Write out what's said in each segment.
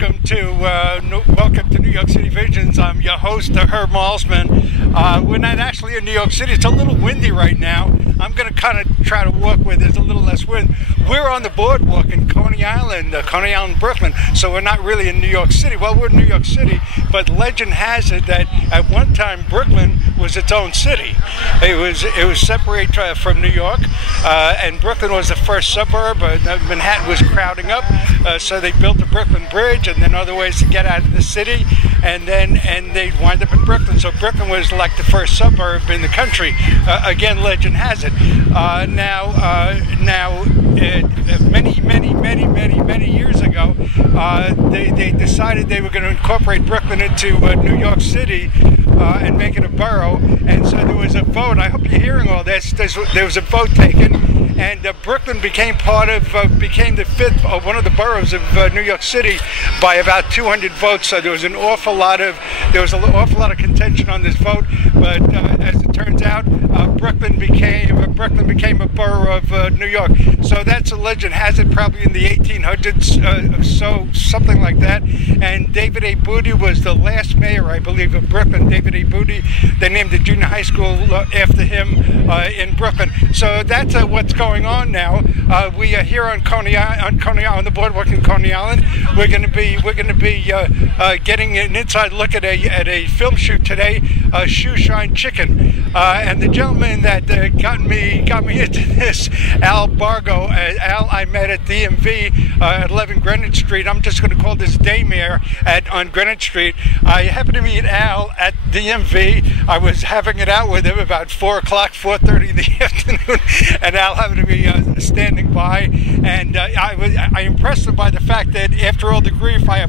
welcome to New York City Visions. I'm your host, Herb Malsman. We're not actually in New York City. It's a little windy right now. I'm going to kind of try to walk where there's a little less wind. We're on the boardwalk in Coney Island, Brooklyn, so we're not really in New York City. Well, we're in New York City, but legend has it that at one time Brooklyn was its own city. It was separated from New York, and Brooklyn was the first suburb. Manhattan was crowding up, so they built the Brooklyn Bridge and then other ways to get out of the city, and they wind up in Brooklyn. So Brooklyn was like the first suburb in the country. Again, legend has it. Many years ago, they decided they were going to incorporate Brooklyn into New York City and make it a borough. And so there was a vote. I hope you're hearing all this. There was a vote taken, and Brooklyn became became the fifth, one of the boroughs of New York City by about 200 votes. So there was an awful lot of contention on this vote. But as it turns out, Brooklyn became a borough of New York. So that's a legend has it, probably in the 1800s, so something like that. And David A. Booty was the last mayor, I believe, of Brooklyn. David A. Booty. They named the junior high school after him in Brooklyn. So that's what's going on now. We are here on on the boardwalk in Coney Island. We're going to be getting an inside look at a film shoot today, Shoe Shine Chicken, and the gentleman that got me into this, Albergo. Al, I met at DMV at 11 Greenwich Street. I'm just going to call this Daymare on Greenwich Street. I happened to meet Al at DMV. I was having it out with him about 4 o'clock, 4:30 in the afternoon, and Al happened to be standing by, and I impressed him by the fact that after all the grief, I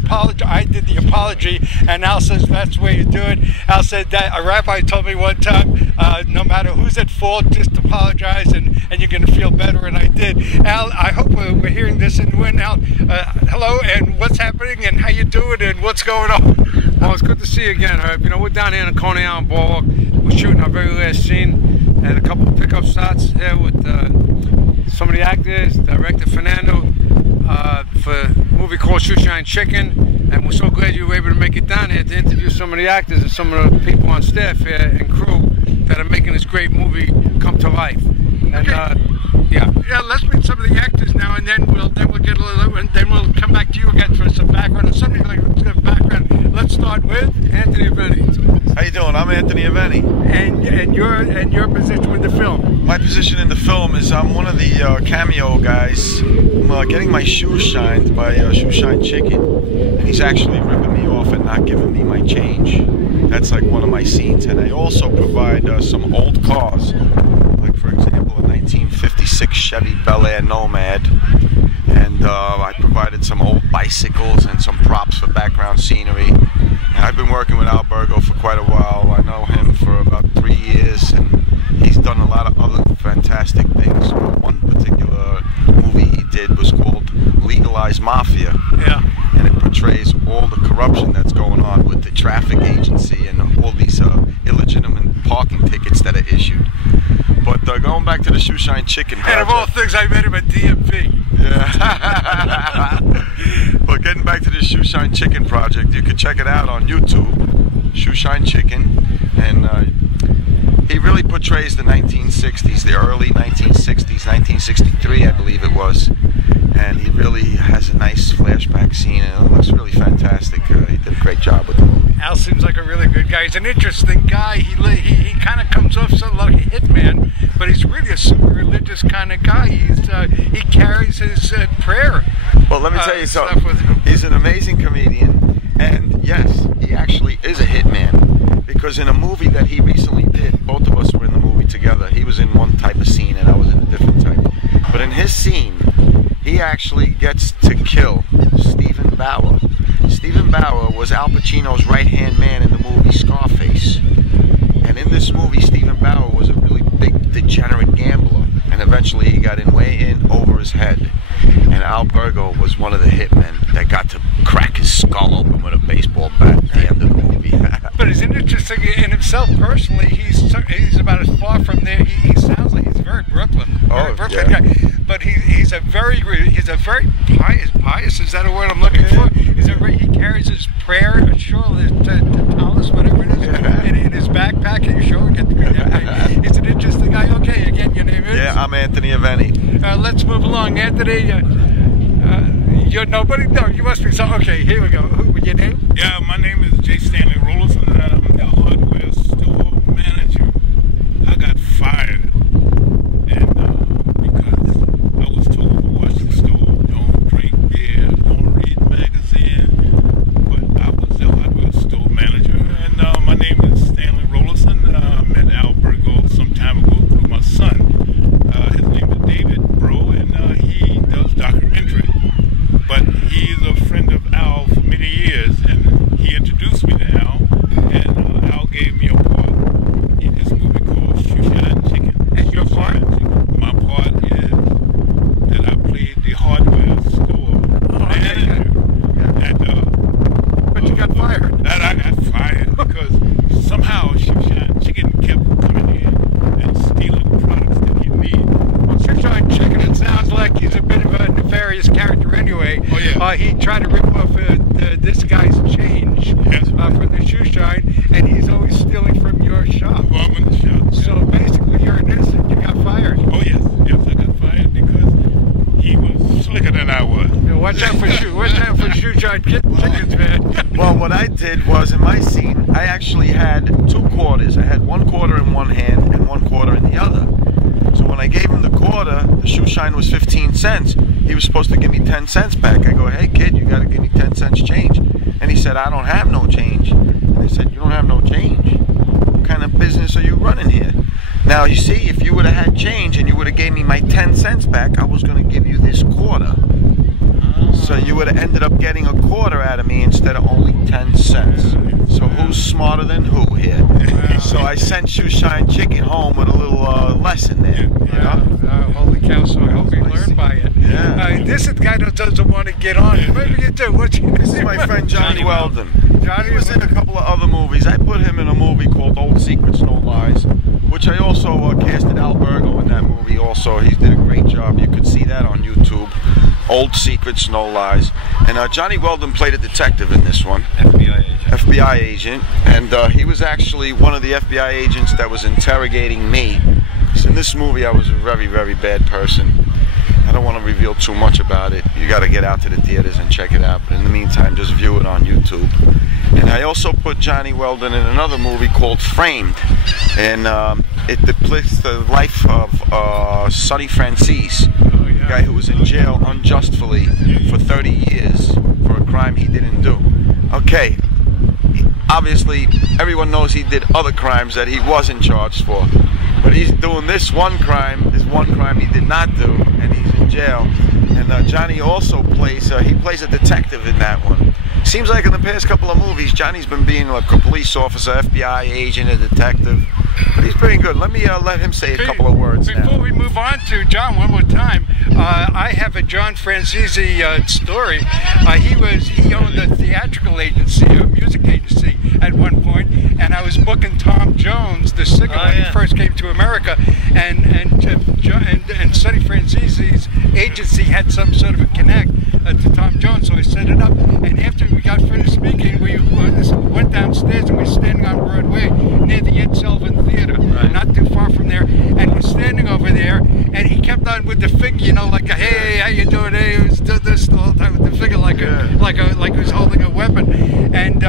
did the apology, and Al says that's the way you do it. Al said that a rabbi told me one time, no matter who's at fault, just apologize and you're going to feel better, and I did. Al, I hope we're hearing this and when. Al, hello, and what's happening, and how you doing, and what's going on? Well, it's good to see you again, Herb. You know, we're down here in the Coney Island boardwalk. We're shooting our very last scene, and a couple of pickup shots here with some of the actors, director Fernando, for a movie called Shoe Shine Chicken. And we're so glad you were able to make it down here to interview some of the actors and some of the people on staff here and crew that are making this great movie come to life. And okay. Yeah, let's meet some of the actors now, and then we'll get a little, and then we'll come back to you again for some background or something like background. Let's start with Anthony Aveni. How you doing? I'm Anthony Aveni. And your position with the film? My position in the film is I'm one of the cameo guys. I'm getting my shoes shined by Shoe Shine Chicken, and he's actually ripping me off and not giving me my change. That's like one of my scenes, and I also provide some old cars, like for example a 1956 Chevy Bel Air Nomad, and I provided some old bicycles and some props for background scenery. And I've been working with Albergo for quite a while. I know him for about 3 years, and he's done a lot of other fantastic things. One particular movie he did was called Legalized Mafia. Yeah. And it portrays all the corruption that's going on with the traffic agency and all these illegitimate parking tickets that are issued. But going back to the Shoe Shine Chicken project. And of all things, I met him at DMV. Yeah. But getting back to the Shoe Shine Chicken project, you can check it out on YouTube, Shoe Shine Chicken, and he really portrays the 1960s, the early 1960s, 1963 I believe it was, and he really has a nice flashback scene, and it looks really fantastic. He did a great job with the movie. Al seems like a really good guy. He's an interesting guy. He kind of comes off sort of like a hitman, but he's really a super religious kind of guy. He carries his prayer. Well, let me tell you something. He's an amazing comedian, and yes, he actually is a hitman, because in a movie that he recently did, both of us were in the movie together. He was in one type of scene and I was in a different type. But in his scene, he actually gets to kill Stephen Bauer. Stephen Bauer was Al Pacino's right-hand man in the movie Scarface. And in this movie, Stephen Bauer was a really big, degenerate gambler. And eventually he got way in over his head. And Albergo was one of the hitmen that got to crack his skull open with a baseball bat at the end of the movie. But he's interesting in himself personally. He's about as far from there. He sounds like he's very Brooklyn. Brooklyn guy. But he's a very pious. Is that a word I'm looking for? He carries his prayer, tallis, whatever it is, in his backpack. Are you sure? He's an interesting guy. Okay, again, your name is? Yeah, I'm Anthony Aveni. Let's move along. Anthony, you're nobody? No, you must be some. Okay, here we go. Your name? Yeah, my name is J. Stanley Rollerson, and I'm the hardware store manager. I got fired, and because I was told to watch the store, don't drink beer, don't read magazines, but I was the hardware store manager, and my name is Stanley Rollerson. I met Albergo some time ago through my son. His name is David Bro, and he does documentary. But he's a friend of Al for many years, and he introduced me to Al, and Al gave me a part in this movie called Shoeshine Chicken. And your part? My part is that I played the hardware store manager. But you got fired. That I got fired because somehow Shoeshine Chicken kept coming in and stealing products that you need. Well, Shoeshine Chicken, it sounds like he's a bit of a nefarious character anyway. Oh, yeah. He tried to rip off this guy's change from the Shoeshine, and he's always stealing from your shop. Well, I'm in the shop. So basically, you're innocent. You got fired. Oh, yes. Yes, I got fired because he was slicker than I was. Watch out for Shoeshine Chickens, man. Well, what I did was, in my scene, I actually had 2 quarters. I had 1 quarter in one hand and 1 quarter in the other. So when I gave him the quarter, the Shoeshine was 15 cents. He was supposed to give me 10 cents back. I go, hey kid, you got to give me 10 cents change. And he said, I don't have no change. And I said, you don't have no change? What kind of business are you running here? Now, you see, if you would have had change and you would have gave me my 10 cents back, I was going to give you this quarter. So you would have ended up getting a quarter out of me instead of only 10 cents. So who's smarter than who here? So I sent Shoeshine Chicken home with a little lesson there. You know? Holy cow, so I hope you learned by it. Yeah. This is the guy that doesn't want to get on. Maybe you do. What's your name? This is my friend Johnny Weldon. Johnny He was in a couple of other movies. I put him in a movie called Old Secrets, No Lies, which I also casted Albergo in that movie also. He did a great job. You could see that on YouTube. Old Secrets, No Lies. And Johnny Weldon played a detective in this one. FBI agent. And he was actually one of the FBI agents that was interrogating me. So in this movie, I was a very, very bad person. I don't want to reveal too much about it. You got to get out to the theaters and check it out. But in the meantime, just view it on YouTube. And I also put Johnny Weldon in another movie called Framed. And it depicts the life of Sonny Francis, a guy who was in jail unjustly for 30 years for a crime he didn't do. Okay, obviously everyone knows he did other crimes that he wasn't charged for. But he's doing this one crime he did not do, and he's in jail. And Johnny also plays, he plays a detective in that one. Seems like in the past couple of movies, Johnny's been being like a police officer, FBI agent, a detective. But he's pretty good. Let me let him say a couple of words now. Before we move on to John one more time, I have a John Francisi story. He owned a theatrical agency, a music agency at one point, and I was booking Tom Jones, the singer, when he first came to America, and Sonny Francisi's agency had some sort of a connect to Tom Jones, so I set it up. And after we got finished speaking, we went downstairs and we were standing on Broadway near the Ed Sullivan Theater, not too far from there, and we're standing over there, and he kept on with the finger, you know, like a hey, how you doing? Hey, he was doing this the whole time with the finger, like he was holding a weapon, and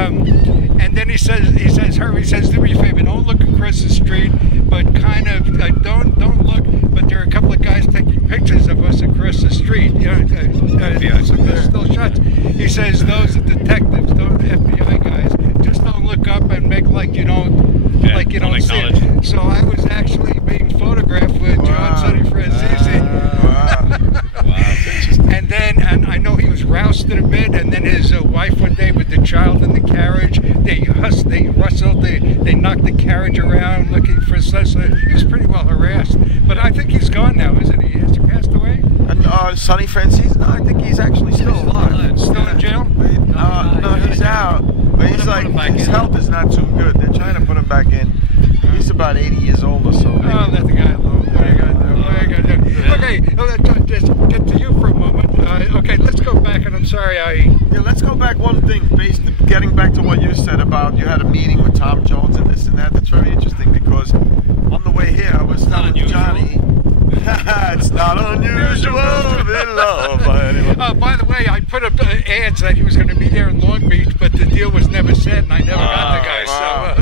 then he says, Herbie says, do me a favor, don't look across the street, but kind of don't look, but there are a couple of guys taking pictures of us across the street, you know, still shots. He says those are detectives, those FBI guys. Just don't look up and make like you don't, see it. So I was actually being photographed with John Sonny Francisi. And then, and I know he was rousted a bit, and then his wife one day with the child in the carriage, they rustled, they knocked the carriage around looking for such. He was pretty well harassed, but I think he's gone now, isn't he? Has he passed away? And Sonny Francis? No, I think he's actually still alive. Still in jail? No, he's out. But he's like, his health is not too good. They're trying to put him back in. He's about 80 years old or so. Oh, let the guy alone. What are you gonna do? Okay, let's just get to you for a moment. Okay. Okay, let's go back, and I'm sorry Yeah, let's go back one thing. Getting back to what you said about you had a meeting with Tom Jones and this and that. That's very interesting because on the way here I was telling Johnny. It's not unusual to be loved by anyone. By the way, I put up ads that he was going to be there in Long Beach, but the deal was never set, and I never got the guy. So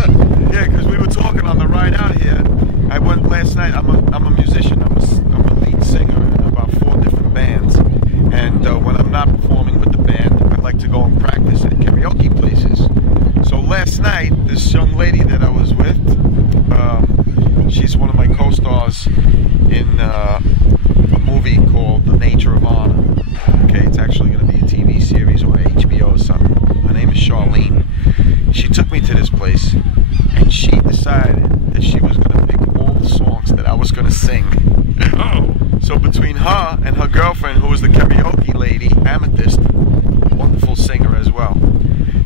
yeah, because we were talking on the ride out here. I went last night. I'm a musician. I'm a lead singer in about 4 different bands. And when I'm not performing with the band, I like to go and practice at karaoke places. So last night, this young lady that I was with, she's one of my co-stars in a movie called The Nature of Honor. Okay, it's actually going to be a TV series or HBO or something. Her name is Charlene. She took me to this place, and she decided that she was going to pick all the songs that I was going to sing. oh, So between her and her girlfriend, who was the karaoke lady, Amethyst, wonderful singer as well,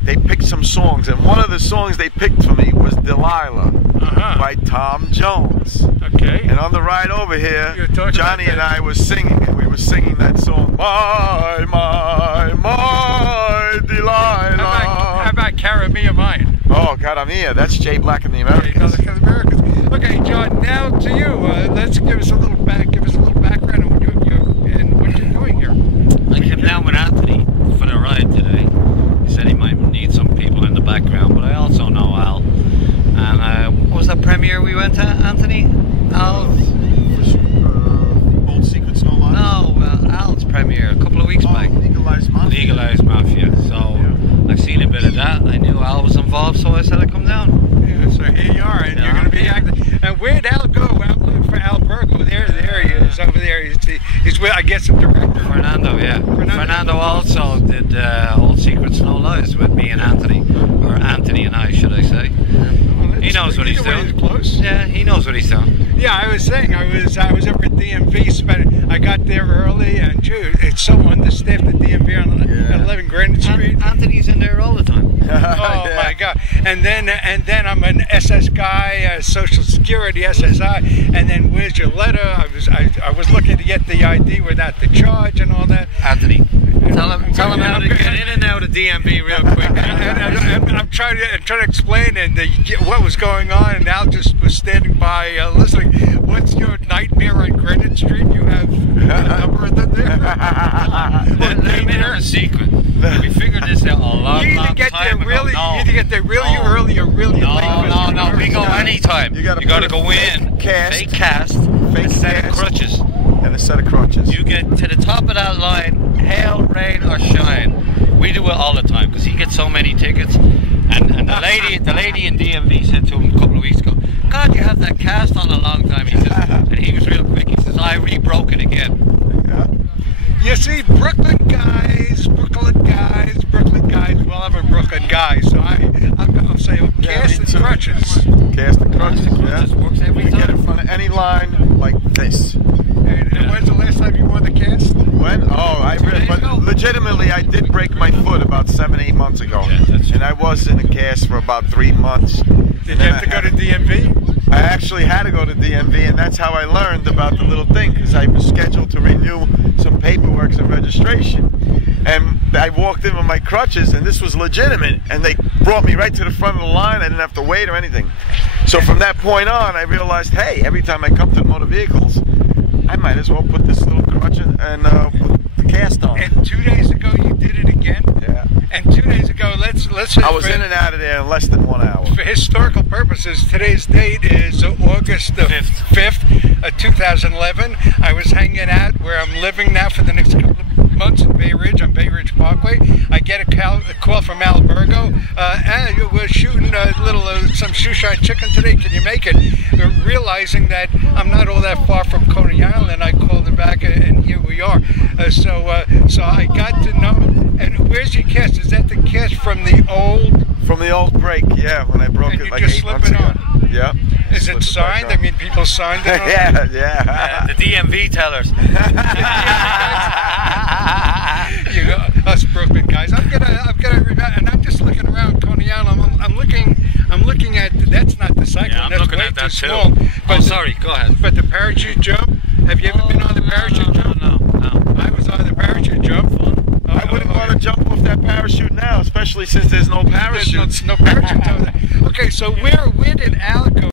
they picked some songs, and one of the songs they picked for me was Delilah by Tom Jones. Okay. And on the ride over here, Johnny and I was singing, and we were singing that song, My Delilah. How about Cara Mia Mine? Oh, Cara Mia, that's Jay Black and the Americans. Okay, John, now to you. Let's give us a little background on what you're doing here. I came down with Anthony for the ride today. He said he might need some people in the background, but I also know Al. And what was that premiere we went to, Anthony? Al's? Old Secrets No Lies? No, Al's premiere a couple of weeks back. Legalized Mafia. Legalized Mafia. So I've seen a bit of that. I knew Al was involved, so I said I'd come down. Yeah, so here you are, and you're going to be acting. And where'd Al go? Al looking for Albergo. There he is, over there. He's with, I guess, the director. Fernando, yeah. Fernando also did Old Secrets No Lies with me and Anthony. Or Anthony and I, should I say. He knows what he's doing. Close. Yeah, he knows what he's doing. Yeah, I was saying, I was over at DMV. I got there early, and dude, it's so understaffed at DMV on 11 Greenwich Street. Anthony's in there all the time. Oh my God! And then I'm an SS guy, Social Security SSI. And then where's your letter? I was looking to get the ID without the charge and all that. Anthony, tell him how to get in and out of DMV real quick. I'm trying to explain and what was going on, and Al just was standing by listening. What's your nightmare on Greenwich Street? You have a number of them there. Let me know the secret. We figured this out a long time ago. You either get there really early or really late. No. We go anytime. You gotta go in. Fake cast. Fake set of crutches. And a set of crutches. You get to the top of that line, hail, rain, or shine. We do it all the time because he gets so many tickets. And the lady in DMV said to him a couple of weeks ago, God, you have that cast on a long time. He says, and he was real quick. He says, I rebroke it again. Yeah. You see, Brooklyn guys, well, I'm a Brooklyn guy, so I'll say cast and crutches. Cast and crutches, Crutches works every You time. get in front of any line like this. And when's the last time you wore the cast? When? Oh, but legitimately, I did break my foot about 7-8 months ago. Yeah, that's true. And I was in a cast for about 3 months. Did you have to go to DMV? I actually had to go to DMV, and that's how I learned about the little thing, because I was scheduled to renew some paperwork and registration. And I walked in with my crutches, and this was legitimate, and they brought me right to the front of the line. I didn't have to wait or anything. So from that point on, I realized, hey, every time I come to motor vehicles, I might as well put this little crutch and put the cast on. And 2 days ago, you did it again? Yeah. And 2 days ago, let's I was in and out of there in less than 1 hour. For historical purposes, today's date is August the 5th, 2011. I was hanging out where I'm living now for the next couple of months in Bay Ridge, on Bay Ridge Parkway. I get a call from Albergo. We're shooting some shoeshine chicken today. Can you make it? Realizing that I'm not all that far from Coney Island, I called him back, and here we are. So I got to know. And where's your cast? Is that the cast from the old? From the old break, yeah, when I broke it like 8 months ago. Yeah. Is it signed? I mean, people signed it. Yeah. The DMV tellers. You know, us Brooklyn guys. I'm gonna, and I'm just looking around Coney Island. I'm looking at. That's not the cyclone. Yeah, I'm that's looking way at that too too. small. But Sorry, go ahead. But the parachute jump. Have you ever been on the parachute jump? No. I was on the parachute jump. want to jump off that parachute now, especially since there's no parachute. There's no parachute. Okay, so where did Al go?